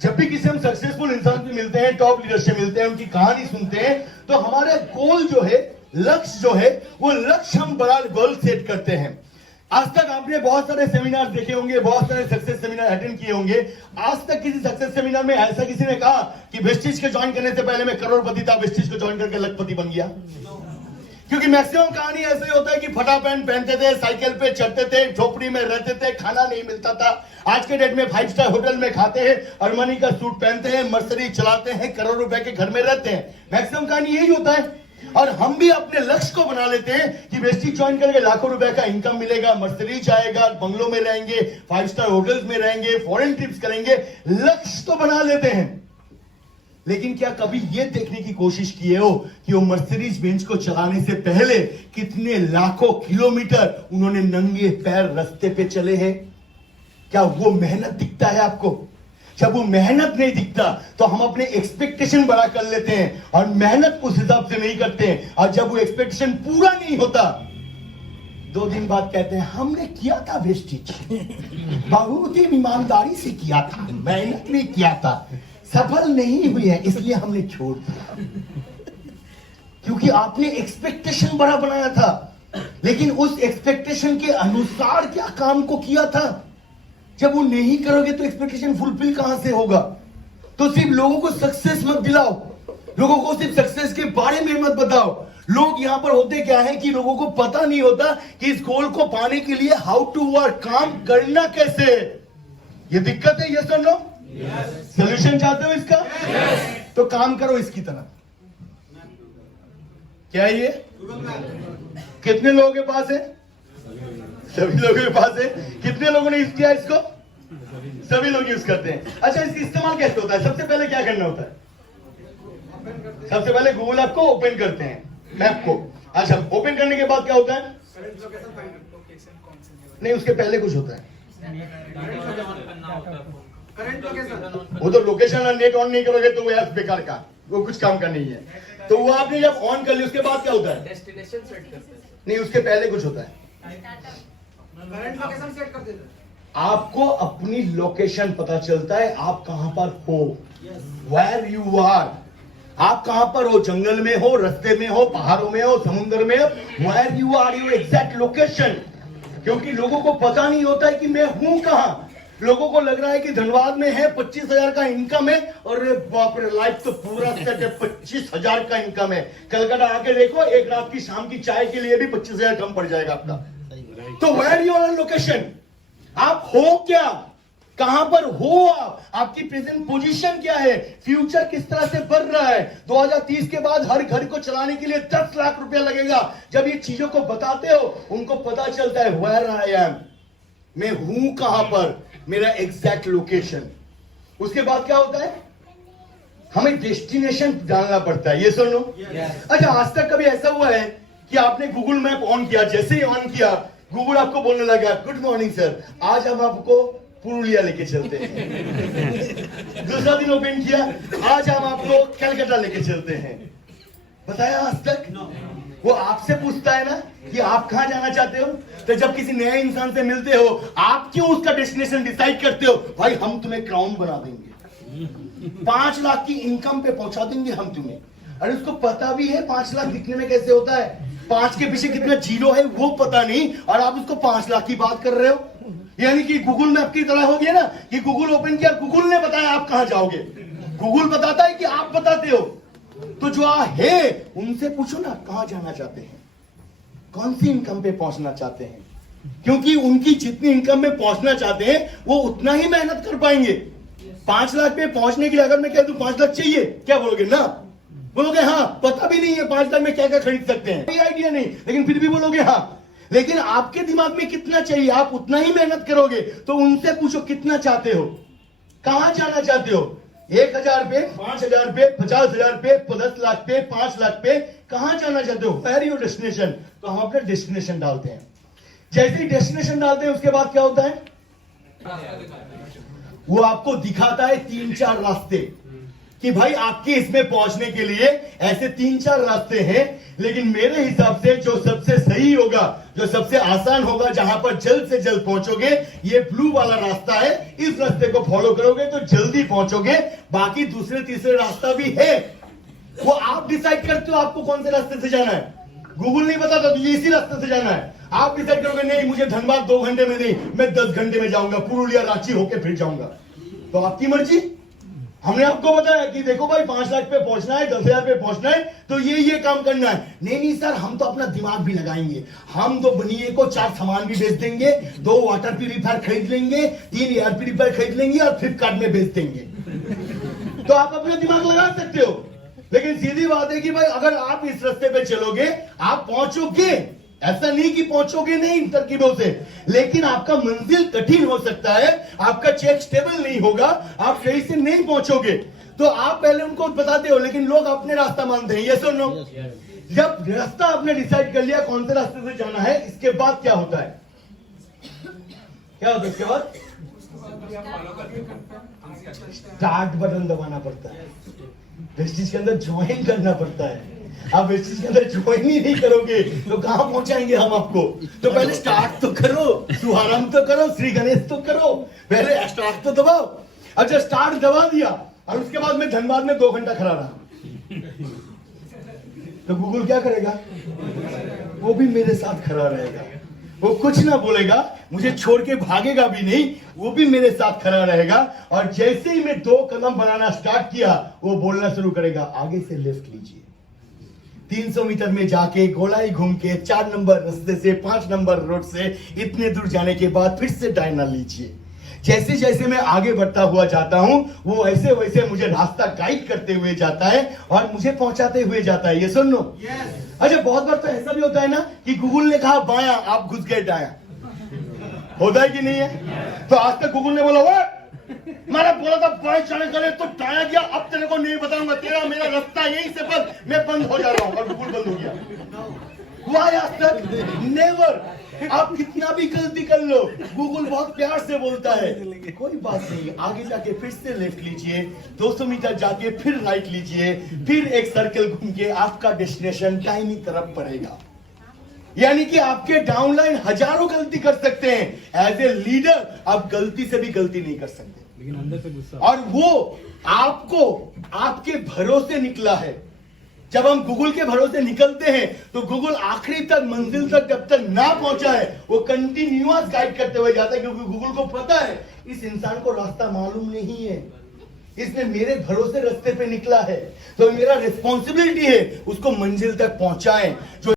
जब भी किसी हम सक्सेसफुल इंसान से मिलते हैं, टॉप लीडर से मिलते हैं, उनकी कहानी सुनते हैं, तो हमारे गोल जो है, लक्ष्य जो है, वो लक्ष्य हम बड़ा गोल सेट करते हैं। आज तक आपने बहुत सारे सेमिनार देखे होंगे, बहुत सारे सक्सेस सेमिनार अटेंड किए होंगे। आज तक किसी सक्सेस सेमिनार में ऐसा किसी ने कहा कि वेस्टिज के ज्वाइन करने से पहले मैं करोड़पति था, वेस्टिज को ज्वाइन करके लखपति बन गया? क्योंकि मैक्सिमम कहानी ऐसे ही होता है कि फटा पैंट पहनते थे, साइकिल पे चढ़ते थे, झोपड़ी में रहते थे, खाना नहीं मिलता था। आज के डेट में 5 स्टार होटल में खाते हैं, अरमानी का सूट पहनते हैं, मर्सिडीज चलाते हैं, करोड़ रुपए के घर में रहते हैं। मैक्सिमम कहानी यही होता है। और हम भी अपने लक्ष्य को बना लेते हैं कि वेस्टिज ज्वाइन करके लाखों रुपए का इनकम मिलेगा, मर्सिडीज आएगा, बंगलों में रहेंगे, 5 स्टार होटल्स में रहेंगे, फॉरेन ट्रिप्स करेंगे। लक्ष्य तो बना लेते हैं, लेकिन क्या कभी यह देखने की कोशिश किए हो कि वो मर्सिडीज बेंच को चलाने से पहले कितने लाखों किलोमीटर उन्होंने नंगे पैर रास्ते पे चले हैं? क्या वो मेहनत दिखता है आपको? जब वो मेहनत नहीं दिखता तो हम अपने एक्सपेक्टेशन बड़ा कर लेते हैं और मेहनत उस हिसाब से नहीं करते हैं। और जब वो एक्सपेक्टेशन पूरा नहीं होता, 2 दिन बाद कहते हैं हमने किया था वेस्टिज, बहुत ही ईमानदारी से किया था, मेहनत नहीं किया था, सफल नहीं हुई है, इसलिए हमने छोड़ दिया। क्योंकि आपने एक्सपेक्टेशन बड़ा बनाया था, लेकिन उस एक्सपेक्टेशन के अनुसार क्या काम को किया था? जब वो नहीं करोगे तो एक्सपेक्टेशन फुलफिल कहां से होगा? तो सिर्फ लोगों को सक्सेस मत दिलाओ, लोगों को सिर्फ सक्सेस के बारे में मत बताओ। लोग यहां पर होते क्या है कि लोगों को पता नहीं होता कि इस गोल को पाने के लिए हाउ टू वर्क, काम करना कैसे है। ये दिक्कत है, यस और नो? सोल्यूशन चाहते हो इसका? तो काम करो इसकी तरह। क्या है ये? कितने लोगों के पास है? सभी लोगों के पास है। कितने लोगों ने यूज किया इसको? सभी लोग यूज करते हैं। अच्छा, इसका इस्तेमाल कैसे होता है? सबसे पहले क्या करना होता है? सबसे पहले गूगल ऐप को ओपन करते हैं, मैप को। अच्छा, ओपन करने के बाद क्या होता है? नहीं, उसके पहले कुछ होता है। वो तो लोकेशन और नेट ऑन नहीं करोगे तो वो ऐप बेकार का, वो कुछ काम का नहीं है। तो वो आपने जब ऑन कर लिया उसके बाद क्या होता है? डेस्टिनेशन सेट करते हैं। नहीं, उसके पहले कुछ होता है। करंट लोकेशन सेट कर देते हैं। आपको अपनी लोकेशन पता चलता है, आप कहां पर हो, वेयर यू आर। आप कहां पर हो? जंगल में हो, रास्ते में हो, पहाड़ों में हो, समुद्र में हो, where you are, your exact location. क्योंकि लोगों को पता नहीं होता है कि मैं हूं कहां। लोगों को लग रहा है कि धनबाद में है, 25,000 का इनकम है, और बाप रे लाइफ तो पूरा सेट है, 25,000 का इनकम है। कलकत्ता आके देखो, एक रात की शाम की चाय के लिए भी 25,000 कम पड़ जाएगा आपका। तो वेयर योर लोकेशन, आप हो क्या, कहां पर हो आप, आपकी प्रेजेंट पोजीशन क्या है, फ्यूचर किस तरह से बढ़ रहा है। 2030 के बाद हर घर को चलाने के लिए 10 लाख रुपया लगेगा। जब ये चीजों को बताते हो, उनको पता चलता है वेयर आई एम, मैं हूं कहां पर, मेरा एग्जैक्ट लोकेशन। उसके बाद क्या होता है? हमें डेस्टिनेशन डालना पड़ता है। ये सुन लो। अच्छा, आज तक कभी ऐसा हुआ है कि आपने गूगल मैप ऑन किया, जैसे ही ऑन किया गूगल आपको बोलने लगा गुड मॉर्निंग सर, आज हम आपको पुरुलिया लेके चलते हैं। दूसरा दिन ओपन किया, आज हम आपको कलकत्ता लेके चलते हैं। बताया आज तक? वो आपसे पूछता है ना कि आप कहां जाना चाहते हो। तो जब किसी नए इंसान से मिलते हो, आप क्यों उसका डेस्टिनेशन डिसाइड करते हो? भाई हम तुम्हें क्राउन बना देंगे, 5 लाख की इनकम पे पहुंचा देंगे हम तुम्हें। अरे उसको पता भी है 5 लाख दिखने में कैसे होता है, 5 के पीछे कितना जीरो है वो पता नहीं, और आप उसको 5 लाख की बात कर रहे हो। यानी कि गूगल मैप की तरह हो गया ना कि गूगल ओपन किया, गूगल ने बताया आप कहां जाओगे। गूगल बताता है कि आप बताते हो। तो जो है उनसे पूछो ना कहां जाना चाहते हैं, कौन सी इनकम पे पहुंचना चाहते हैं। क्योंकि उनकी जितनी इनकम में पहुंचना चाहते हैं वो उतना ही मेहनत कर पाएंगे। 5 लाख पे पहुंचने के लिए अगर मैं कह दूं 5 लाख चाहिए, क्या बोलोगे? ना बोलोगे हाँ, पता भी नहीं है 5 लाख में क्या क्या खरीद सकते हैं, कोई आइडिया नहीं, लेकिन फिर भी बोलोगे हाँ। लेकिन आपके दिमाग में कितना चाहिए, आप उतना ही मेहनत करोगे। तो उनसे पूछो कितना चाहते हो, कहां जाना चाहते हो। 1,000 पे, 5,000 पे, 50,000 पे, 10 लाख पे, 5 लाख पे, कहां जाना चाहते हो, वेयर योर डेस्टिनेशन। तो हम अपना डेस्टिनेशन डालते हैं। जैसे ही डेस्टिनेशन डालते हैं उसके बाद क्या होता है? वो आपको दिखाता है 3-4 रास्ते। कि भाई आपके इसमें पहुंचने के लिए ऐसे 3-4 रास्ते हैं, लेकिन मेरे हिसाब से जो सबसे सही होगा, जो सबसे आसान होगा, जहां पर जल्द से जल्द पहुंचोगे, ये ब्लू वाला रास्ता है। इस रास्ते को फॉलो करोगे तो जल्दी पहुंचोगे। बाकी दूसरे तीसरे रास्ता भी है, वो आप डिसाइड करते हो आपको कौन से रास्ते से जाना है। गूगल नहीं बताता तुझे इसी रास्ते से जाना है। आप डिसाइड करोगे नहीं मुझे धनबाद 2 घंटे में नहीं, मैं 10 घंटे में जाऊंगा, पुरुलिया रांची होके फिर जाऊंगा, तो आपकी मर्जी। हमने आपको बताया कि देखो भाई 5 लाख पे पहुंचना है, 10,000 पे पहुंचना है, तो ये काम करना है। नहीं सर, हम तो अपना दिमाग भी लगाएंगे, हम तो बनिए को 4 सामान भी बेच देंगे, 2 वाटर प्यूरिफायर खरीद लेंगे, 3 एयर प्यूरिफायर खरीद लेंगे और फ्लिपकार्ट में बेच देंगे। तो आप अपना दिमाग लगा सकते हो, लेकिन सीधी बात है कि भाई अगर आप इस रास्ते पे चलोगे आप पहुंचोगे। ऐसा नहीं कि पहुंचोगे नहीं तरकीबों से, लेकिन आपका मंजिल कठिन हो सकता है, आपका चेक स्टेबल नहीं होगा, आप सही से नहीं पहुंचोगे। तो आप पहले उनको बताते हो, लेकिन लोग अपने रास्ता मानते हैं। यस और नो? जब रास्ता आपने डिसाइड कर लिया कौन से रास्ते से जाना है, इसके बाद क्या होता है? क्या होता है इसके बाद? स्टार्ट बटन दबाना पड़ता है, वेस्टिज के अंदर ज्वाइन करना पड़ता है। आप वेस्टिज के अंदर ज्वाइन ही नहीं करोगे तो कहां पहुंचाएंगे हम आपको? तो पहले स्टार्ट तो करो, शुभारंभ तो करो, श्री गणेश तो करो, पहले स्टार्ट तो दबाओ। अब जब स्टार्ट दबा दिया और उसके बाद में धनबाद में 2 घंटा खड़ा रहा, तो गूगल क्या करेगा? वो भी मेरे साथ खड़ा रहेगा, वो कुछ ना बोलेगा, मुझे छोड़ के भागेगा भी नहीं, वो भी मेरे साथ खड़ा रहेगा। और जैसे ही मैं 2 कदम बनाना स्टार्ट किया, वो बोलना शुरू करेगा आगे से लेफ्ट लीजिए। 300 मीटर में जाके गोलाई घूम के 4 नंबर रास्ते से 5 नंबर रोड से इतने दूर जाने के बाद फिर से डायना लीजिए। जैसे जैसे मैं आगे बढ़ता हुआ जाता हूं, वो ऐसे वैसे मुझे रास्ता गाइड करते हुए जाता है और मुझे पहुंचाते हुए जाता है। ये सुन लो। अच्छा, बहुत बार तो ऐसा भी होता है ना कि गूगल ने कहा बायां, आप घुस गए दायां। होता है कि नहीं है? तो आज तक गूगल ने बोला वो मैंने बोला था बाएं जाने के लिए, तो दायां गया, अब तेरे को नहीं बताऊंगा, तेरा मेरा रास्ता यहीं से बंद, मैं बंद हो जा रहा हूं। और गूगल बंद हो गया। हुआ आज तक? नेवर। आप कितना भी गलती कर लो, गूगल बहुत प्यार से बोलता है कोई बात नहीं, आगे जाके फिर से लेफ्ट लीजिए, 200 मीटर जाके फिर राइट लीजिए, फिर एक सर्कल घूम के आपका डेस्टिनेशन दाहिनी तरफ पड़ेगा। यानी कि आपके डाउनलाइन हजारों गलती कर सकते हैं, एज ए लीडर आप गलती से भी गलती नहीं कर सकते, लेकिन अंदर से गुस्सा। और वो आपको आपके भरोसे निकला है। जब हम गूगल के भरोसे निकलते हैं तो गूगल आखिरी तक, मंजिल तक जब तक ना पहुंचा है, वो कंटिन्यूअस गाइड करते हुए जाता है, क्योंकि गूगल को पता है इस इंसान को रास्ता मालूम नहीं है, इसने मेरे भरोसे रास्ते पे निकला है, तो मेरा रिस्पॉन्सिबिलिटी है उसको मंजिल तक पहुंचाएं। जो